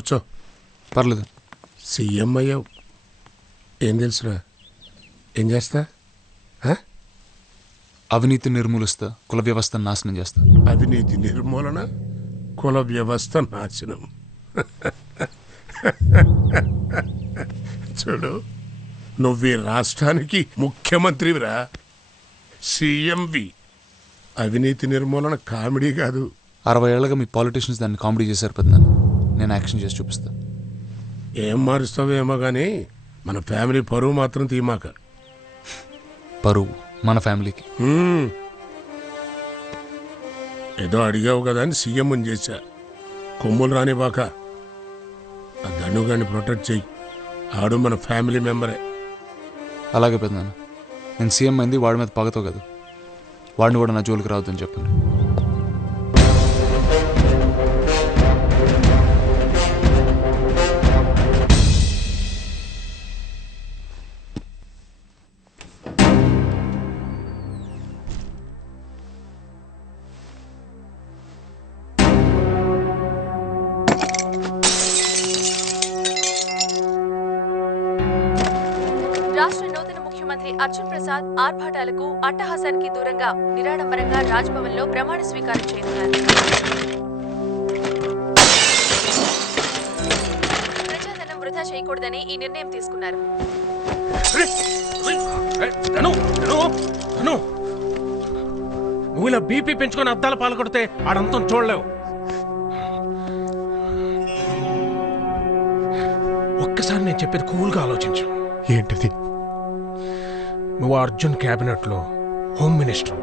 కూర్చో. పర్లేదు. సీఎం అయ్యావు. ఏం తెలుసురా? ఏం చేస్తా? అవినీతి నిర్మూలిస్తా కుల వ్యవస్థను నాశనం చేస్తా. అవినీతి నిర్మూలన కుల వ్యవస్థ నాశనం. చూడు నువ్వు ఈ రాష్ట్రానికి ముఖ్యమంత్రివిరా. సీఎంవి. అవినీతి నిర్మూలన కామెడీ కాదు. అరవై ఏళ్ళగా మీ పాలిటీషియన్స్ దాన్ని కామెడీ చేశారు పెద్దనాన్న. నేను యాక్షన్ చేసి చూపిస్తా. ఏం మారుస్తావేమో కానీ మన ఫ్యామిలీ పరువు మాత్రం తీమాక. పరువు మన ఫ్యామిలీకి. హ్మ్. ఏదో అడిగావు కదా అని సీఎం చేశా. కొమ్ములు రానివాక ఆ ధనుగాన్ని ప్రొటెక్ట్ చెయ్యి. ఆడు మన ఫ్యామిలీ మెంబరే. అలాగే పెద్దనాన్న. నేను సీఎం అయింది వాడి మీద పగతో కదా. వాడిని కూడా నా జోలికి రావద్దని చెప్పండి. రాష్ట్ర నూతన ముఖ్యమంత్రి అర్జున్ ప్రసాద్ ఆర్భాటాలకు అట్టహాసానికి దూరంగా నిరాడంబరంగా రాజ్భవన్లో ప్రమాణ స్వీకారం చేయనున్నారు. ప్రజాధనం వృధా చేయకూడదని ఈ నిర్ణయం తీసుకున్నారు. నువ్వు ఇలా బీపీ పెంచుకొని అద్దాల పాలు కొడితే ఆడంతం చూడలేవు. ఒక్కసారి నేను చెప్పేది కూల్గా ఆలోచించు. ఏంటిది? నువ్వు అర్జున్ క్యాబినెట్లో హోమ్ మినిస్టర్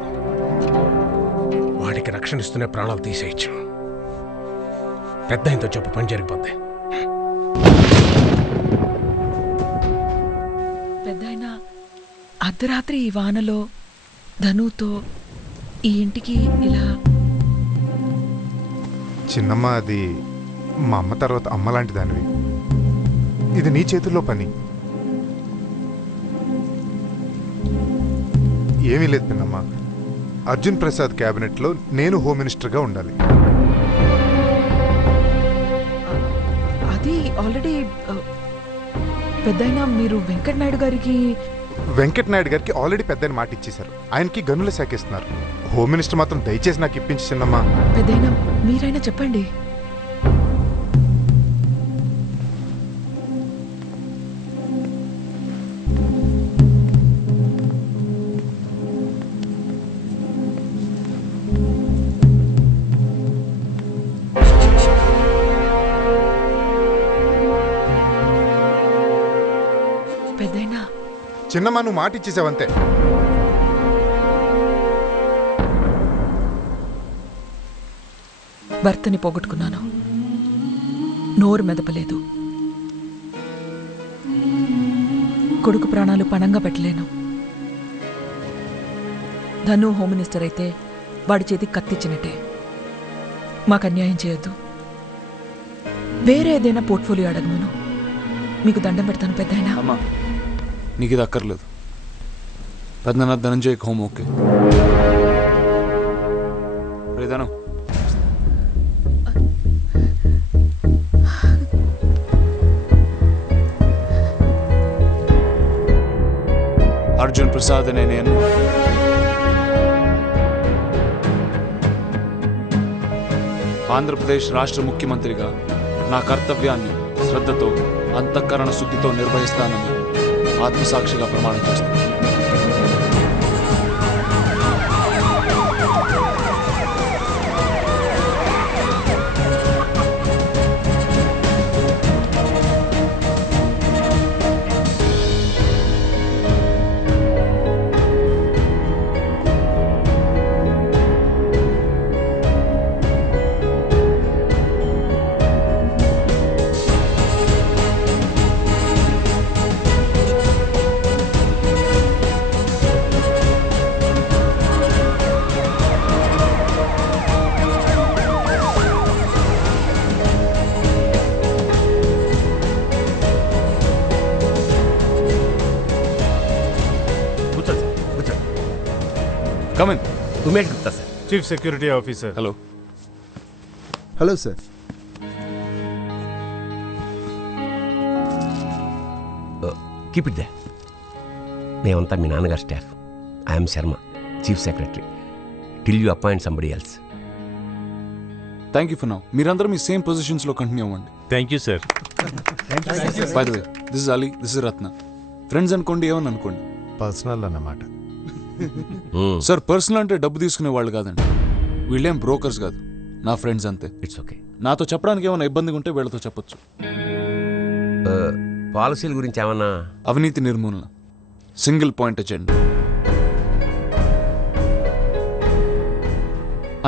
వాడికి రక్షణ ఇస్తూనే ప్రాణాలు తీసేయచ్చు. పెద్ద ఇంతో చెప్పు పని జరిగిపోద్ది. పెద్దాయన అర్ధరాత్రి ఈ వానలో ధనుతో ఈ ఇంటికి ఇలా చిన్నమ్మ అది మా అమ్మ తర్వాత అమ్మ లాంటి దానివి ఇది నీ చేతుల్లో పని. ఏమీ లేదు పిన్నమ్మ అర్జున్ ప్రసాద్ క్యాబినెట్లో నేను హోమ్ మినిస్టర్గా ఉండాలి. అది ఆల్రెడీ పెద్దాయన మీరు వెంకట్ నాయుడు గారికి వెంకట్ నాయుడు గారికి ఆల్రెడీ పెద్ద మాట ఇచ్చేశారు. ఆయనకి గనులు శాఖిస్తున్నారు హోమ్ మినిస్టర్ మాత్రం దయచేసి నాకు ఇప్పించి చిన్నమ్మ. పెద్దాయన మీరైనా చెప్పండి. చిన్నమ్మ నువ్వు మాట ఇచ్చేసావంతే భర్తని పోగొట్టుకున్నాను. నోరు మెదపలేదు. కొడుకు ప్రాణాలు పణంగా పెట్టలేను. ధను హోమ్ మినిస్టర్ అయితే వాడి చేతికి కత్తిచ్చినట్టే. మాకు అన్యాయం చేయొద్దు. వేరే ఏదైనా పోర్ట్ఫోలియో అడగమను. మీకు దండం పెడతాను పెద్దాయనా? అమ్మా. నీకు ఇది అక్కర్లేదు పెద్దనాన్న ధనంజయ్ హోమ్ ఓకే. ధనం. అర్జున్ ప్రసాద్ అనే నేను. ఆంధ్రప్రదేశ్ రాష్ట్ర ముఖ్యమంత్రిగా నా కర్తవ్యాన్ని శ్రద్ధతో అంతఃకరణ శుద్ధితో నిర్వహిస్తానని ఆత్మసాక్షిగా ప్రమాణం చేస్తుంది. Come in Umesh Gupta sir chief security officer hello hello sir keep it there మేమంతా మీ నాన్నగారు staff I'm Sharma chief secretary till you appoint somebody else thank you for now మీరందరూ మీ సేమ్ పొజిషన్స్లో కంటిన్యూ అవ్వండి thank you sir by the way this is Ali this is Ratna friends అనుకోండి ఏమని అనుకోండి పర్సనల్ అన్నమాట సార్ పర్సనల్ అంటే డబ్బు తీసుకునే వాళ్ళు కాదండి. వీళ్ళేం బ్రోకర్స్ కాదు. నా ఫ్రెండ్స్ అంతే. ఇట్స్ ఓకే నాతో చెప్పడానికి ఏమైనా ఇబ్బందిగా ఉంటే వీళ్ళతో చెప్పొచ్చు. పాలసీల గురించి ఏమన్నా? అవినీతి నిర్మూలన. సింగిల్ పాయింట్ ఎజెండా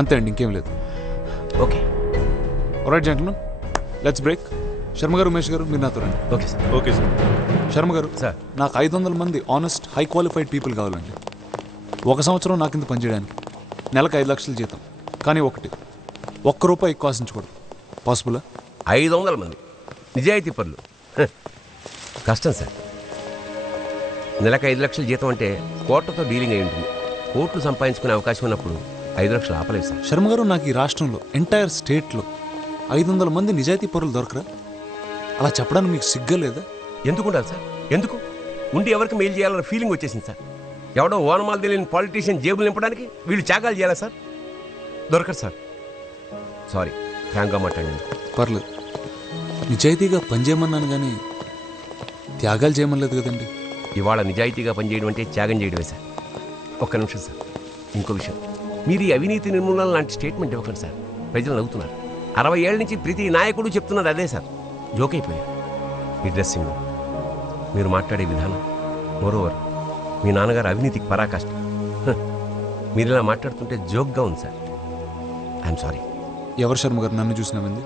అంతే అండి ఇంకేం లేదు. Okay right gentlemen let's break Sharma గారు ఉమేష్ గారు మీరు నాతో రండి. Okay sir okay sir Sharma గారు సార్ నాకు ఐదు వందల మంది ఆనెస్ట్ హై క్వాలిఫైడ్ పీపుల్ కావాలండి. ఒక సంవత్సరం నా కింద పనిచేయడానికి నెలకు ఐదు లక్షల జీతం కానీ ఒకటి. ఒక్క రూపాయి ఎక్కువ ఆశించకూడదు. పాసిబులా? ఐదు వందల మంది. నిజాయితీ పనులు. హ, కష్టం సార్. నెలకు ఐదు లక్షల జీతం అంటే కోట్లతో డీలింగ్ అయి ఉంటుంది. కోట్లు సంపాదించుకునే అవకాశం ఉన్నప్పుడు ఐదు లక్షలు ఆపలేవు సార్. శర్మ గారు నాకు ఈ రాష్ట్రంలో ఎంటైర్ స్టేట్లో ఐదు వందల మంది నిజాయితీ పరులు దొరకరా? అలా చెప్పడానికి మీకు సిగ్గా లేదా? ఎందుకు ఉండాలి సార్? ఎందుకు? ఉండి ఎవరికి మెయిల్ చేయాలన్న ఫీలింగ్ వచ్చేసింది సార్. ఎవడో ఓనమాలు తెలియని పాలిటీషియన్ జేబులు నింపడానికి వీళ్ళు త్యాగాలు చేయాలా సార్? దొరకరు సార్. సారీ ఫ్రాంక్గా మాట్లాడండి పర్లేదు. నిజాయితీగా పనిచేయమన్నాను కానీ త్యాగాలు చేయమనలేదు కదండి. ఇవాళ నిజాయితీగా పనిచేయడం అంటే త్యాగం చేయడమే సార్. ఒక్క నిమిషం సార్. ఇంకో విషయం. మీరు ఈ అవినీతి నిర్మూలన లాంటి స్టేట్మెంట్ ఇవ్వకండి సార్. ప్రజలు నవ్వుతున్నారు. అరవై ఏళ్ళ నుంచి ప్రతి నాయకుడు చెప్తున్నది అదే సార్. జోక్ అయిపోయారు మీ డ్రెస్సింగ్ మీరు మాట్లాడే విధానం. మోరోవర్ మీ నాన్నగారు అవినీతికి పరాకాష్ట మీరు ఇలా మాట్లాడుతుంటే జోక్గా ఉంది సార్. I'm sorry. ఎవరు శర్మ గారు నన్ను చూసినవింది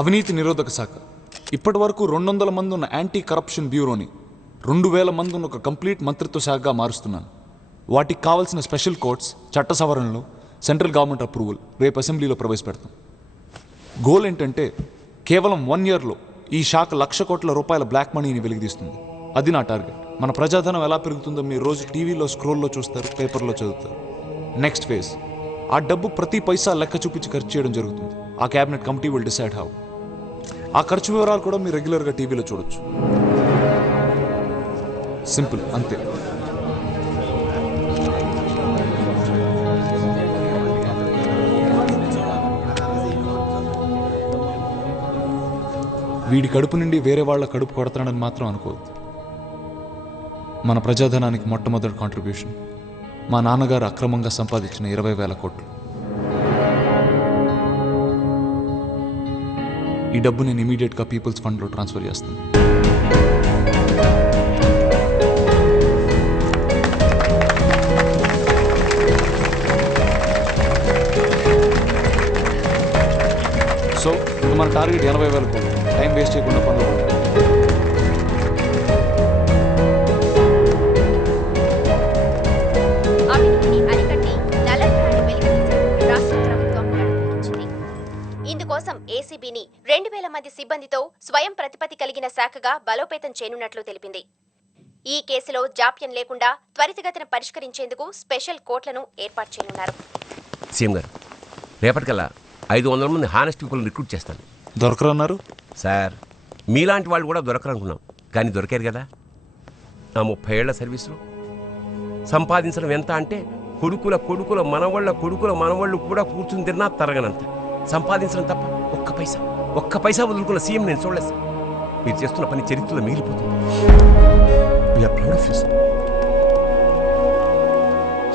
అవినీతి నిరోధక శాఖ. ఇప్పటి వరకు రెండు వందల మంది ఉన్న యాంటీ కరప్షన్ బ్యూరోని రెండు వేల మంది ఉన్న ఒక కంప్లీట్ మంత్రిత్వ శాఖగా మారుస్తున్నాను. వాటికి కావాల్సిన స్పెషల్ కోర్ట్స్ చట్ట సవరణలు సెంట్రల్ గవర్నమెంట్ అప్రూవల్ రేపు అసెంబ్లీలో ప్రవేశపెడతాం. గోల్ ఏంటంటే కేవలం వన్ ఇయర్లో ఈ శాఖ లక్ష కోట్ల రూపాయల బ్లాక్ మనీని వెలిగిస్తుంది అది నా టార్గెట్. మన ప్రజాధనం ఎలా పెరుగుతుందో మీరు రోజు టీవీలో స్క్రోల్లో చూస్తారు పేపర్లో చదువుతారు. నెక్స్ట్ ఫేజ్ ఆ డబ్బు ప్రతి పైసా లెక్క చూపించి ఖర్చు చేయడం జరుగుతుంది. ఆ cabinet committee will decide how ఆ ఖర్చు వివరాలు కూడా మీరు రెగ్యులర్గా టీవీలో చూడొచ్చు. సింపుల్ అంతే. వీడి కడుపు నుండి వేరే వాళ్ళ కడుపు కొడతాడని మాత్రం అనుకోవద్దు. మన ప్రజాధనానికి మొట్టమొదటి కాంట్రిబ్యూషన్ మా నాన్నగారు అక్రమంగా సంపాదించిన ఇరవై వేల కోట్లు. ఈ డబ్బు నేను ఇమీడియట్గా పీపుల్స్ ఫండ్లో ట్రాన్స్ఫర్ చేస్తాను. సో ఇప్పుడు మన టార్గెట్ ఎనభై వేల కోట్లు. టైం వేస్ట్ చేయకుండా పనులు రెండు వేల మంది సిబ్బందితో స్వయం ప్రతిపత్తి కలిగిన శాఖగా బలోపేతం చేయనున్నట్లు తెలిపింది. ఈ కేసులో జాప్యం లేకుండా త్వరితగతిన పరిష్కరించేందుకు స్పెషల్ కోర్టులను ఏర్పాటు చేయనున్నారు. సీఎం గారు రేపటికల్లా ఐదు వందల మంది హానెస్ట్ పీపుల్ రిక్రూట్ చేస్తాను. దొరకరన్నారు? సార్ మీలాంటి వాళ్ళు కూడా దొరకరనుకున్నాం. కానీ దొరికారు కదా. నా ముప్పై ఏళ్ళ సర్వీసులో. సంపాదించడం ఎంత అంటే కొడుకుల కొడుకుల మనవాళ్ళ కొడుకుల మనవాళ్ళు కూడా కూర్చుని తిన్నా తరగనంత. సంపాదించడం తప్ప ఒక్క పైసా. ఒక్క పైసా వదులుకున్న సీఎం నేను చూడలేదు సార్. మీరు చేస్తున్న పని చరిత్రలో మిగిలిపోతుంది. We're proud of you sir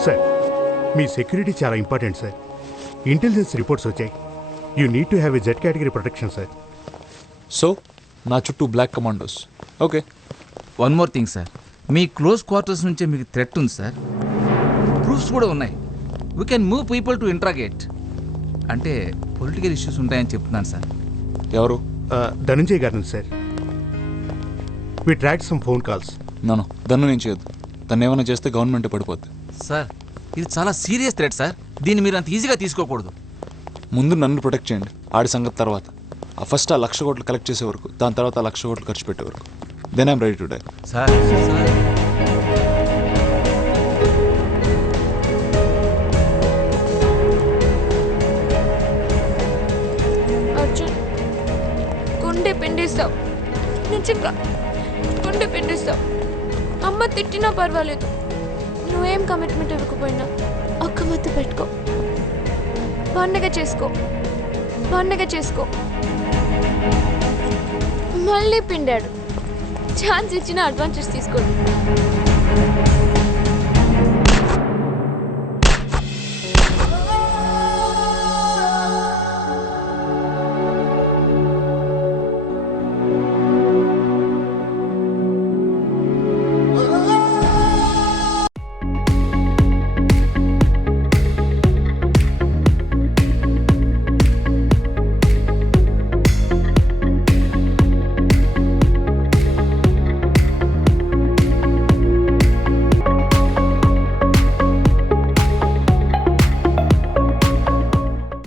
sir me security చాలా ఇంపార్టెంట్ సార్. ఇంటెలిజెన్స్ రిపోర్ట్స్ వచ్చాయి. You need to have a Z category protection sir. So నా చుట్టూ black commandos okay one more thing sir మీ క్లోజ్ క్వార్టర్స్ నుంచే మీకు threat ఉంది sir proofs కూడా ఉన్నాయి. We can move people to interrogate అంటే political issues ఉంటాయని చెప్తున్నాను సార్ ఎవరు? ధనంజయ్ గారి నుంచి sir we track some phone calls నన్ను దన్ను నేను చేయొద్దు. దాన్ని ఏమైనా చేస్తే గవర్నమెంట్ పడిపోద్ది. సార్ ఇది చాలా సీరియస్ థ్రెట్ సార్. దీన్ని మీరు అంత ఈజీగా తీసుకోకూడదు. ముందు నన్ను ప్రొటెక్ట్ చేయండి. ఆడి సంగతి తర్వాత. ఆ ఫస్ట్ ఆ లక్ష కోట్లు కలెక్ట్ చేసే వరకు దాని తర్వాత ఆ లక్ష కోట్లు ఖర్చు పెట్టే వరకు. Then I'm ready to die sir. నిజంగా. గుండె పిండిస్తావు అమ్మ తిట్టినా పర్వాలేదు. నువ్వేం కమిట్మెంట్ ఇవ్వకపోయినా అక్క మత్తు పెట్టుకో. పండగ చేసుకో. పండగ చేసుకో. మళ్ళీ పిండాడు. ఛాన్స్ ఇచ్చిన అడ్వాంటేజ్ తీసుకోండి